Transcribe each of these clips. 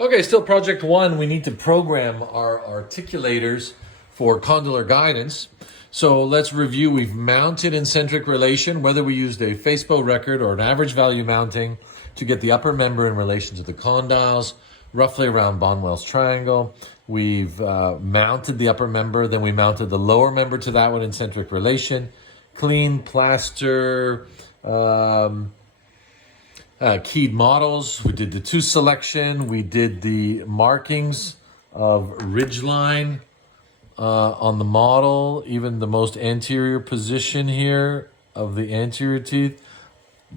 Okay, still project one, we need to program our articulators for condylar guidance. So let's review. We've mounted in centric relation, whether we used a Facebook record or an average value mounting to get the upper member in relation to the condyles, roughly around Bonwell's triangle. We've mounted the upper member, then we mounted the lower member to that one in centric relation. Clean plaster, keyed models. We did the tooth selection. We did the markings of ridgeline on the model, even the most anterior position here of the anterior teeth.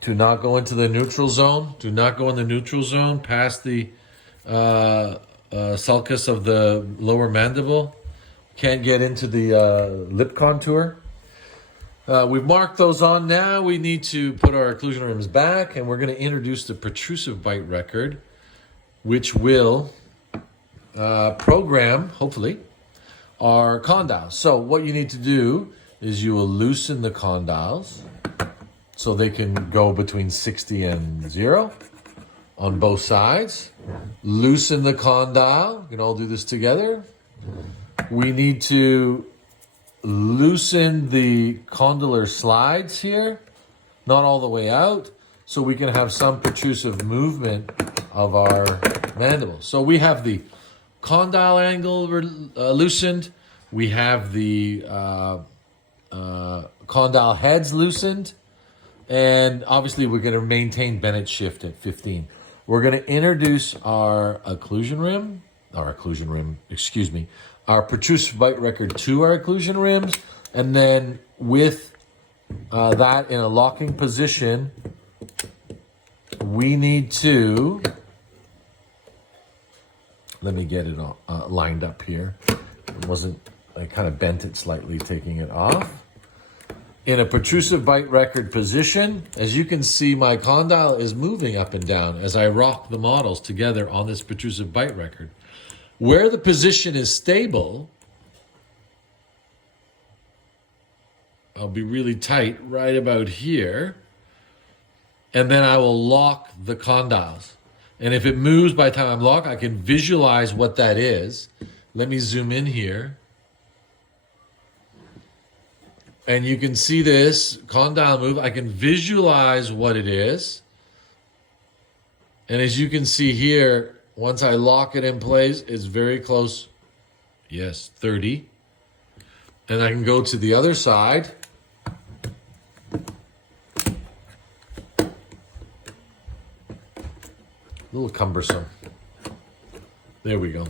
Do not go into the neutral zone. Do not go in the neutral zone past the sulcus of the lower mandible. Can't get into the lip contour. We've marked those on. Now we need to put our occlusion rims back, and we're going to introduce the protrusive bite record, which will program, hopefully, our condyles. So what you need to do is you will loosen the condyles so they can go between 60 and 0 on both sides. Loosen the condyle. We can all do this together. We need to loosen the condylar slides here, not all the way out, so we can have some protrusive movement of our mandible. So we have the condyle angle loosened, we have the condyle heads loosened, and obviously we're going to maintain Bennett shift at 15. We're going to introduce our occlusion rim, our protrusive bite record to our occlusion rims, and then with that in a locking position, we need to, let me get it lined up here. I kind of bent it slightly, taking it off. In a protrusive bite record position, as you can see, my condyle is moving up and down as I rock the models together on this protrusive bite record. Where the position is stable, I'll be really tight right about here, and then I will lock the condyles. And if it moves by the time I'm locked, I can visualize what that is. Let me zoom in here. And you can see this condyle move. I can visualize what it is. And as you can see here, once I lock it in place, it's very close. Yes, 30. And I can go to the other side. A little cumbersome. There we go.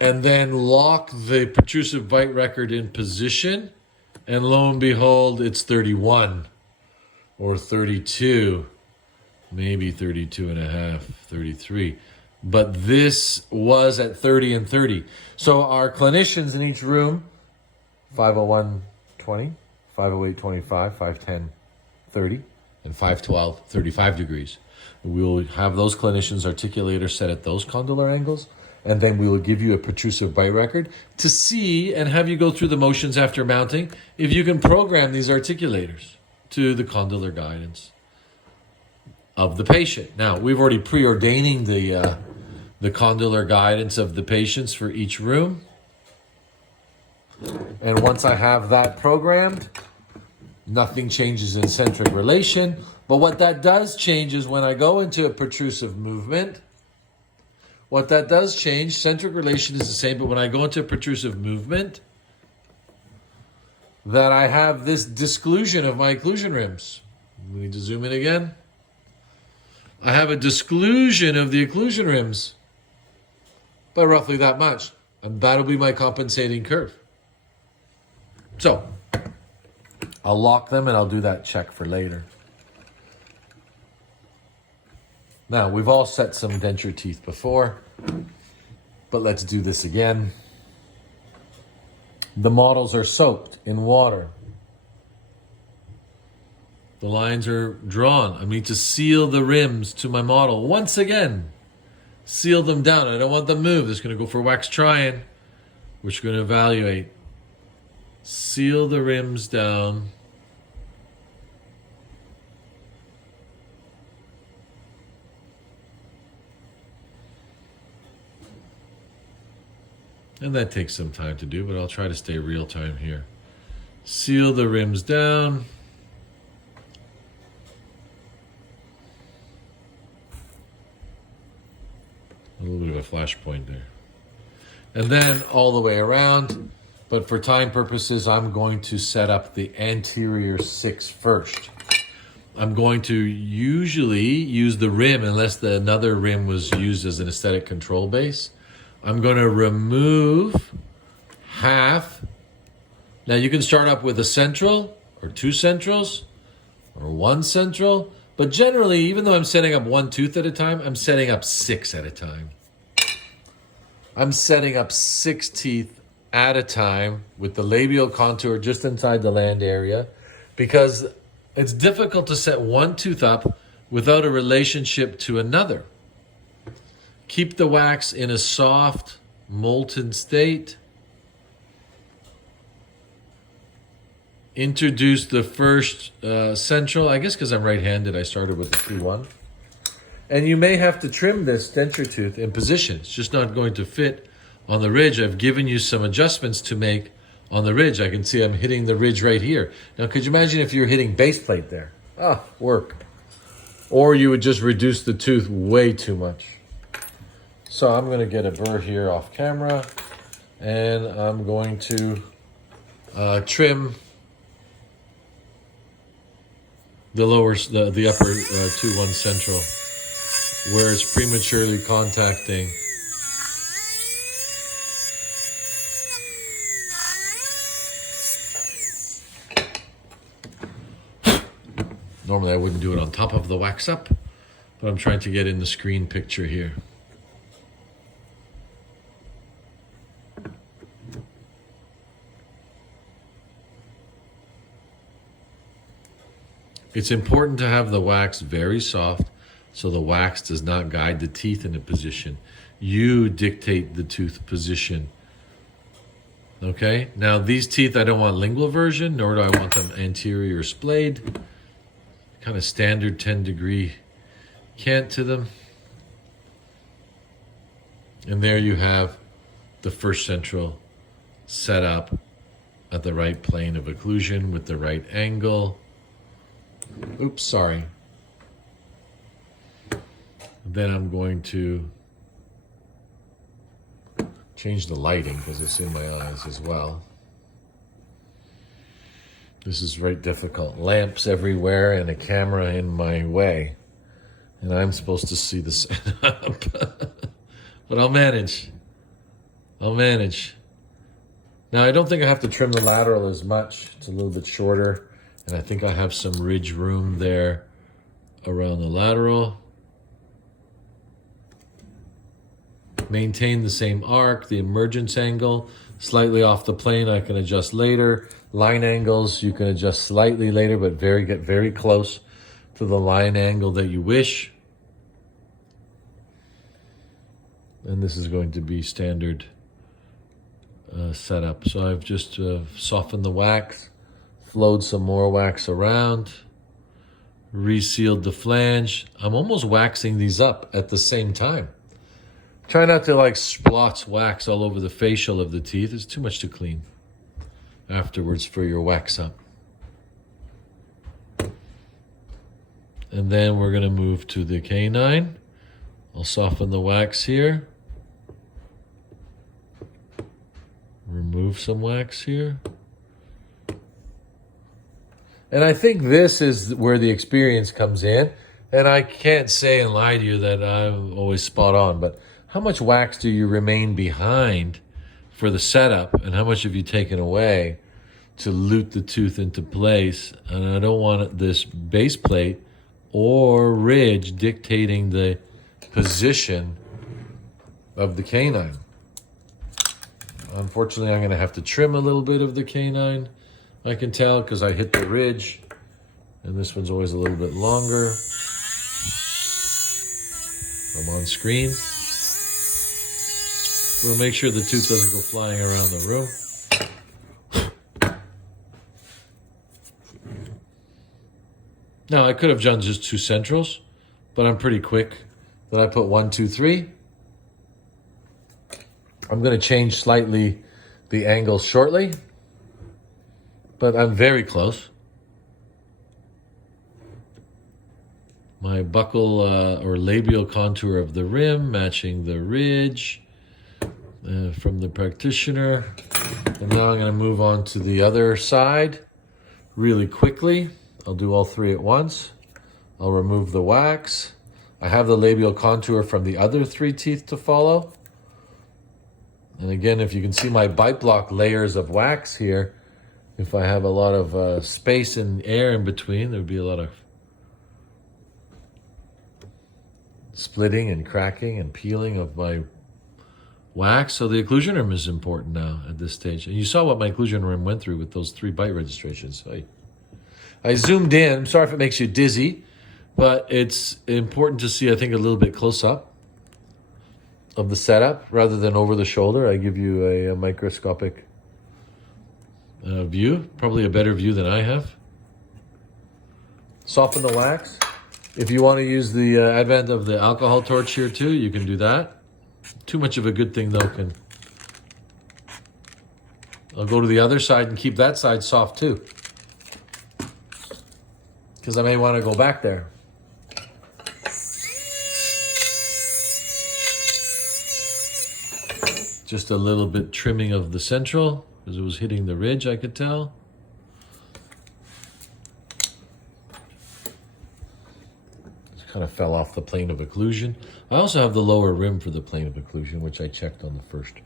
And then lock the protrusive bite record in position. And lo and behold, it's 31 or 32. Maybe 32 and a half, 33. But this was at 30 and 30. So our clinicians in each room, 501, 20, 508, 25, 510, 30, and 512, 35 degrees. We will have those clinicians' articulators set at those condylar angles, and then we will give you a protrusive bite record to see and have you go through the motions after mounting if you can program these articulators to the condylar guidance of the patient. Now, we've already preordaining the condylar guidance of the patients for each room. And once I have that programmed, nothing changes in centric relation. But what that does change is when I go into a protrusive movement, what that does change, centric relation is the same, but when I go into a protrusive movement, that I have this disclusion of my occlusion rims. We need to zoom in again. I have a disclusion of the occlusion rims by roughly that much. And that'll be my compensating curve. So, I'll lock them and I'll do that check for later. Now, we've all set some denture teeth before, but let's do this again. The models are soaked in water. The lines are drawn. I need to seal the rims to my model. Once again, seal them down. I don't want them moved. It's going to go for wax try-in, which we're going to evaluate. Seal the rims down. And that takes some time to do, but I'll try to stay real time here. Seal the rims down. A little bit of a flash point there. And then all the way around. But for time purposes, I'm going to set up the anterior 6 first. I'm going to usually use the rim unless another rim was used as an aesthetic control base. I'm going to remove half. Now you can start up with a central or 2 centrals or 1 central. But generally, even though I'm setting up 1 tooth at a time, I'm setting up 6 at a time. I'm setting up 6 teeth at a time with the labial contour just inside the land area, because it's difficult to set 1 tooth up without a relationship to another. Keep the wax in a soft, molten state. Introduce the first central. I guess because I'm right-handed, I started with the T1. And you may have to trim this denture tooth in position. It's just not going to fit on the ridge. I've given you some adjustments to make on the ridge. I can see I'm hitting the ridge right here. Now, could you imagine if you're hitting base plate there? Ah, work. Or you would just reduce the tooth way too much. So I'm going to get a burr here off camera, and I'm going to trim the upper 2-1 central where it's prematurely contacting Normally I wouldn't do it on top of the wax up, but I'm trying to get in the screen picture here. It's important to have the wax very soft so the wax does not guide the teeth in a position. You dictate the tooth position. Okay, now these teeth, I don't want lingual version, nor do I want them anterior splayed. Kind of standard 10-degree cant to them. And there you have the first central set up at the right plane of occlusion with the right angle. Oops, sorry. Then I'm going to change the lighting because it's in my eyes as well. This is very difficult. Lamps everywhere and a camera in my way. And I'm supposed to see the setup. But I'll manage. I'll manage. Now, I don't think I have to trim the lateral as much. It's a little bit shorter. And I think I have some ridge room there around the lateral. Maintain the same arc, the emergence angle, slightly off the plane I can adjust later. Line angles you can adjust slightly later, but get very close to the line angle that you wish. And this is going to be standard setup. So I've just softened the wax, flowed some more wax around, resealed the flange. I'm almost waxing these up at the same time. Try not to like splotch wax all over the facial of the teeth. It's too much to clean afterwards for your wax up. And then we're going to move to the canine. I'll soften the wax here. Remove some wax here. And I think this is where the experience comes in. And I can't say and lie to you that I'm always spot on, but how much wax do you remain behind for the setup, and how much have you taken away to lute the tooth into place? And I don't want this base plate or ridge dictating the position of the canine. Unfortunately, I'm going to have to trim a little bit of the canine. I can tell because I hit the ridge, and this one's always a little bit longer. I'm on screen. We'll make sure the tooth doesn't go flying around the room. Now, I could have done just 2 centrals, but I'm pretty quick. Then I put 1, 2, 3. I'm going to change slightly the angle shortly, but I'm very close. My buccal or labial contour of the rim matching the ridge from the practitioner. And now I'm going to move on to the other side really quickly. I'll do all three at once. I'll remove the wax. I have the labial contour from the other three teeth to follow. And again, if you can see my bite block layers of wax here, if I have a lot of space and air in between, there would be a lot of splitting and cracking and peeling of my wax. So the occlusion rim is important now at this stage. And you saw what my occlusion rim went through with those 3 bite registrations. I zoomed in. I'm sorry if it makes you dizzy, but it's important to see, I think, a little bit close up of the setup rather than over the shoulder. I give you a microscopic view, probably a better view than I have. Soften the wax. If you want to use the advent of the alcohol torch here too, you can do that. Too much of a good thing though can... I'll go to the other side and keep that side soft too, because I may want to go back there. Just a little bit trimming of the central, because it was hitting the ridge, I could tell. It kind of fell off the plane of occlusion. I also have the lower rim for the plane of occlusion, which I checked on the first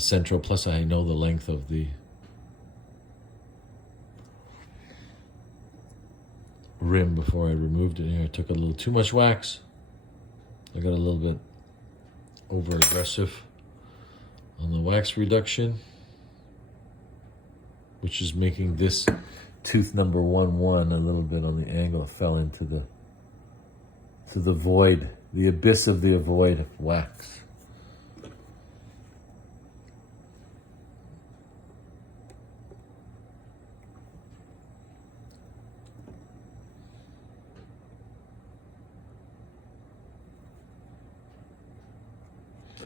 central, plus I know the length of the rim before I removed it here. I took a little too much wax. I got a little bit over aggressive on the wax reduction, which is making this tooth number 1-1 a little bit on the angle. It fell into the void, the abyss of the void of wax.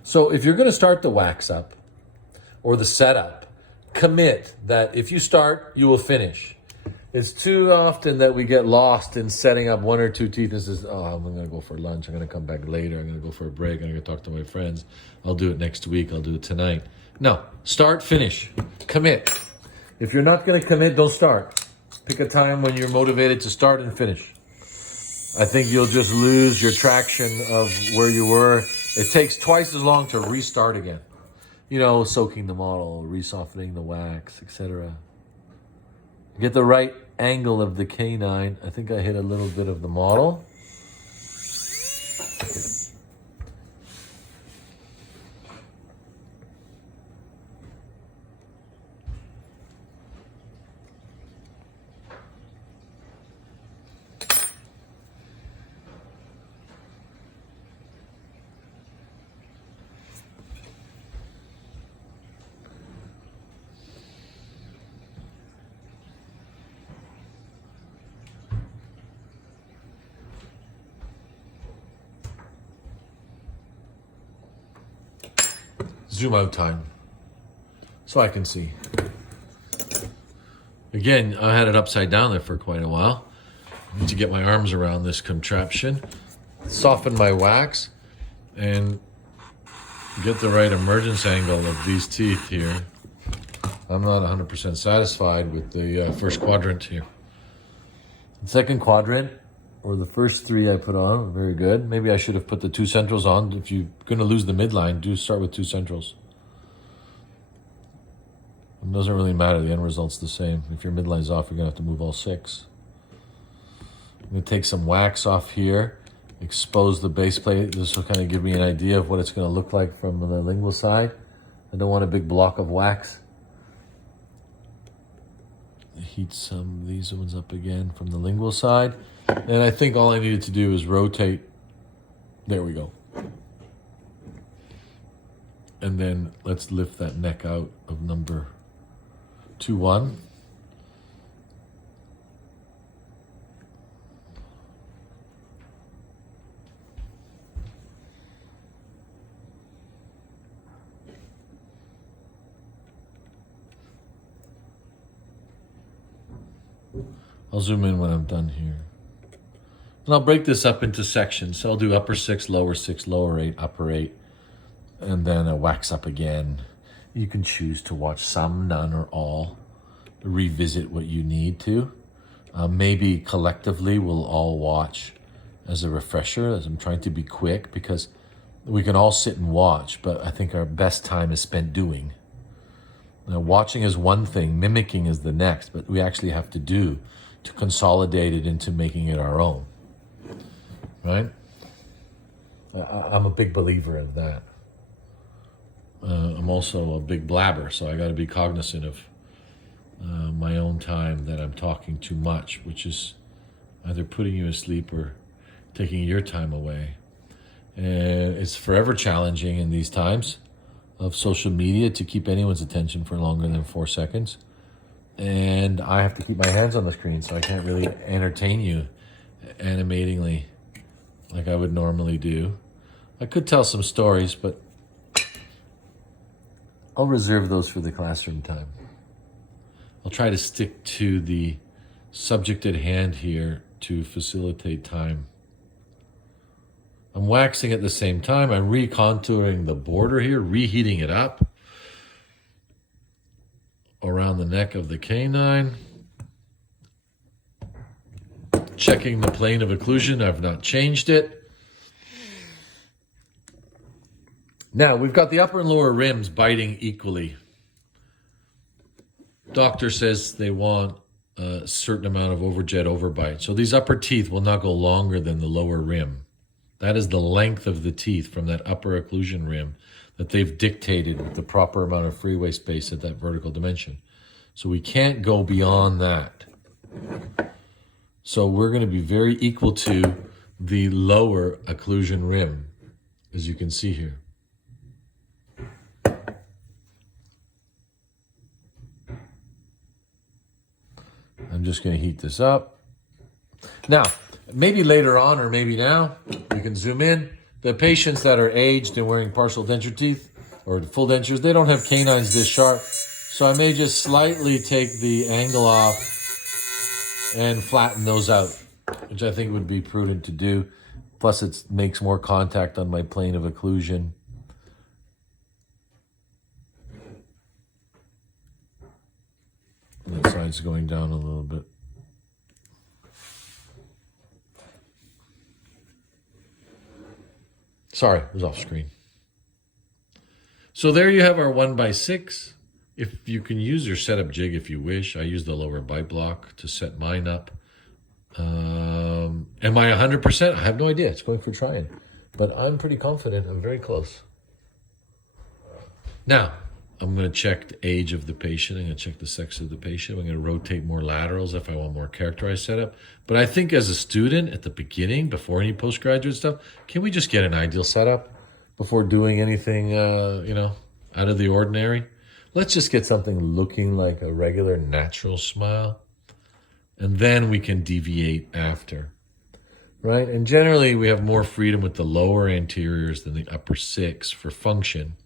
So if you're going to start the wax up or the setup, commit that if you start, you will finish. It's too often that we get lost in setting up 1 or 2 teeth and says, oh, I'm going to go for lunch. I'm going to come back later. I'm going to go for a break. I'm going to talk to my friends. I'll do it next week. I'll do it tonight. No, start, finish, commit. If you're not going to commit, don't start. Pick a time when you're motivated to start and finish. I think you'll just lose your traction of where you were. It takes twice as long to restart again. You know, soaking the model, resoftening the wax, etc. Get the right angle of the canine. I think I hit a little bit of the model. Zoom out time so I can see. Again, I had it upside down there for quite a while. I need to get my arms around this contraption, soften my wax, and get the right emergence angle of these teeth here. I'm not 100% satisfied with the first quadrant here. The second quadrant, or the first 3 I put on, very good. Maybe I should have put the 2 centrals on. If you're going to lose the midline, do start with 2 centrals. It doesn't really matter. The end result's the same. If your midline's off, you're going to have to move all 6. I'm going to take some wax off here, expose the base plate. This will kind of give me an idea of what it's going to look like from the lingual side. I don't want a big block of wax. Heat some of these ones up again from the lingual side. And I think all I needed to do is rotate. There we go. And then let's lift that neck out of number 2-1. I'll zoom in when I'm done here. And I'll break this up into sections. So I'll do upper 6, lower 6, lower 8, upper 8, and then a wax up again. You can choose to watch some, none, or all. Revisit what you need to. Maybe collectively we'll all watch as a refresher, as I'm trying to be quick, because we can all sit and watch, but I think our best time is spent doing. Now, watching is one thing, mimicking is the next, but we actually have to do to consolidate it into making it our own, right? I'm a big believer in that. I'm also a big blabber, so I got to be cognizant of my own time that I'm talking too much, which is either putting you asleep or taking your time away. And it's forever challenging in these times of social media to keep anyone's attention for longer than 4 seconds. And I have to keep my hands on the screen, so I can't really entertain you animatingly like I would normally do. I could tell some stories, but I'll reserve those for the classroom time. I'll try to stick to the subject at hand here to facilitate time. I'm waxing at the same time. I'm recontouring the border here, reheating it up around the neck of the canine. Checking the plane of occlusion. I've not changed it. Now, we've got the upper and lower rims biting equally. Doctor says they want a certain amount of overjet overbite. So these upper teeth will not go longer than the lower rim. That is the length of the teeth from that upper occlusion rim that they've dictated with the proper amount of freeway space at that vertical dimension. So we can't go beyond that. So we're going to be very equal to the lower occlusion rim, as you can see here. I'm just going to heat this up. Now, maybe later on or maybe now, you can zoom in. The patients that are aged and wearing partial denture teeth or full dentures, they don't have canines this sharp. So I may just slightly take the angle off and flatten those out, which I think would be prudent to do. Plus it makes more contact on my plane of occlusion. That side's going down a little bit. Sorry, it was off screen. So there you have our 1x6. If you can use your setup jig if you wish. I use the lower bite block to set mine up. Am I 100%? I have no idea. It's going for trying. But I'm pretty confident. I'm very close. Now, I'm going to check the age of the patient. I'm going to check the sex of the patient. I'm going to rotate more laterals if I want more characterized setup. But I think as a student at the beginning, before any postgraduate stuff, can we just get an ideal setup before doing anything, out of the ordinary? Let's just get something looking like a regular natural smile. And then we can deviate after, right? And generally we have more freedom with the lower anteriors than the upper 6 for function.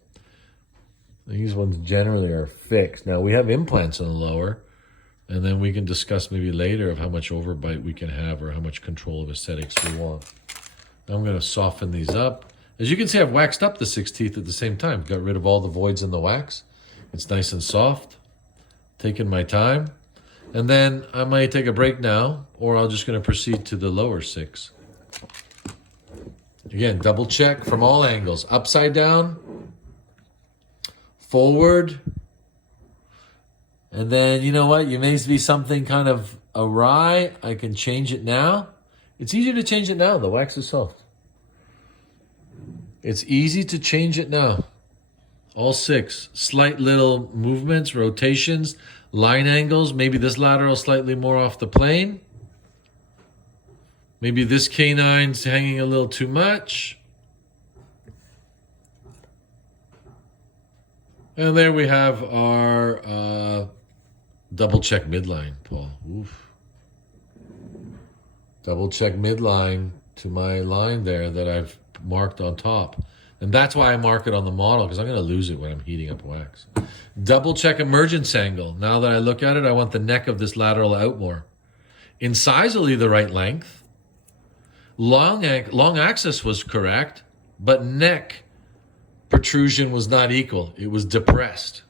These ones generally are fixed. Now, we have implants in the lower, and then we can discuss maybe later of how much overbite we can have or how much control of aesthetics we want. I'm going to soften these up. As you can see, I've waxed up the 6 teeth at the same time. Got rid of all the voids in the wax. It's nice and soft. Taking my time. And then I might take a break now, or I'm just going to proceed to the lower 6. Again, double check from all angles. Upside down. Forward, and then you know what? You may be something kind of awry. I can change it now. It's easier to change it now. The wax is soft. It's easy to change it now. All 6. Slight little movements, rotations, line angles. Maybe this lateral slightly more off the plane. Maybe this canine's hanging a little too much. And there we have our double check midline, Paul. Oof. Double check midline to my line there that I've marked on top. And that's why I mark it on the model, because I'm going to lose it when I'm heating up wax. Double check emergence angle. Now that I look at it, I want the neck of this lateral out more. Incisally the right length. Long axis was correct, but neck protrusion was not equal. It was depressed.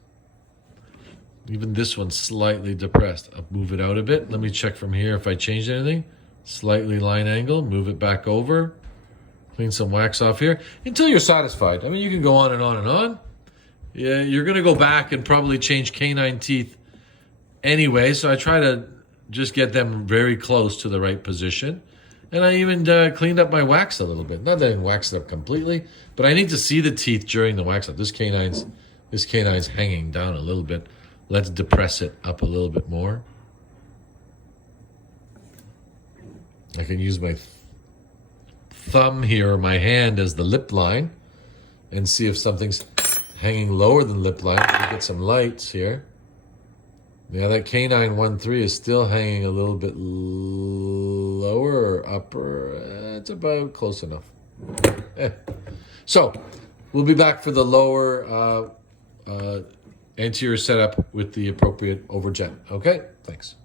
Even this one's slightly depressed. I'll move it out a bit. Let me check from here if I changed anything. Slightly line angle, move it back over. Clean some wax off here until you're satisfied. I mean, you can go on and on and on. Yeah, you're going to go back and probably change canine teeth anyway, so I try to just get them very close to the right position. And I even cleaned up my wax a little bit. Not that I didn't wax it up completely, but I need to see the teeth during the wax up. This canine's hanging down a little bit. Let's depress it up a little bit more. I can use my thumb here or my hand as the lip line and see if something's hanging lower than lip line. Let me get some lights here. Yeah, that canine 1-3 is still hanging a little bit lower or upper. It's about close enough. So we'll be back for the lower anterior setup with the appropriate overjet. Okay, thanks.